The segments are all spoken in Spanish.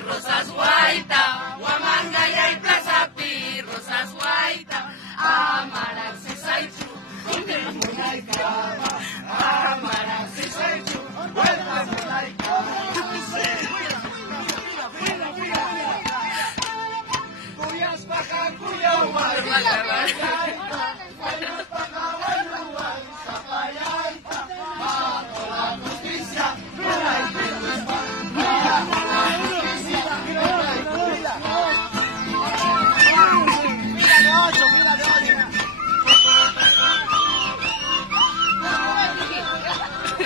rosas guaita, Huamanga y Plaza Pi, rosas guaita, Amaraxi Saichu, Amaraxi Saichu, Cuyas paja,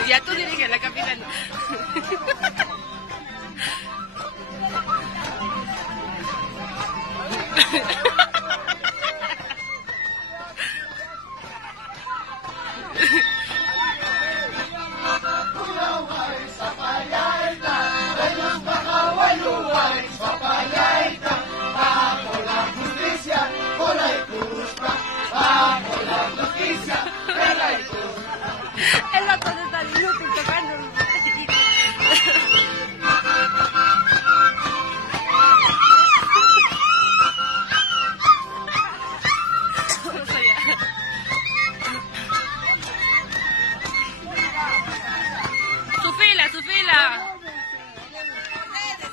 ya tú diriges la capitana. El loco de estar inútil tocando los botellitos. Su fila, su fila.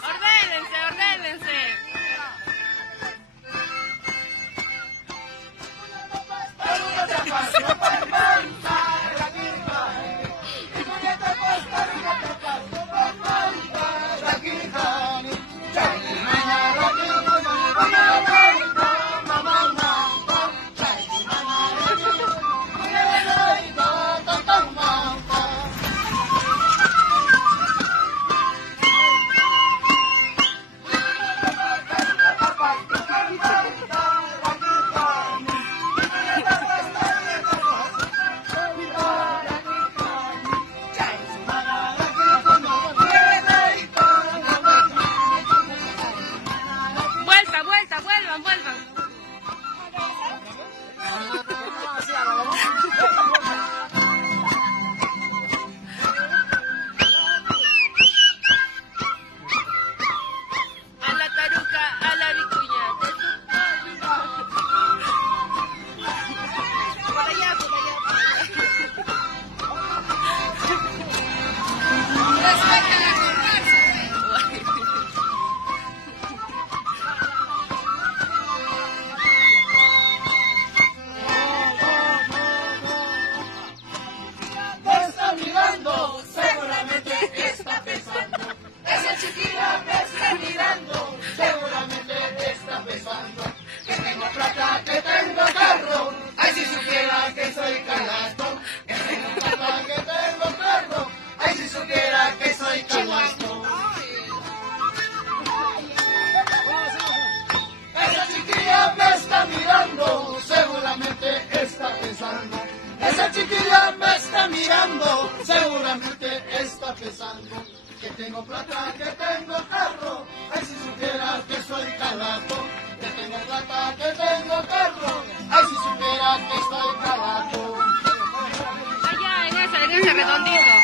Ordénense, ordénense. Vuelvan. A la taruca, a la vicuña. Por allá, por allá. Respeta la conversa. Seguramente está pensando, esa chiquilla me está mirando, seguramente está pensando, que tengo plata, que tengo carro, ay si supiera que soy calasto, que tengo plata, que tengo carro, ay si supiera que soy calasto. Esa chiquilla me está mirando, seguramente está pensando. Esa chiquilla me está mirando, seguramente está pensando que tengo plata, que tengo carro, ay si supiera que soy calato, que tengo plata, que tengo carro, ay si supiera que soy calato. Allá, en ese redondito.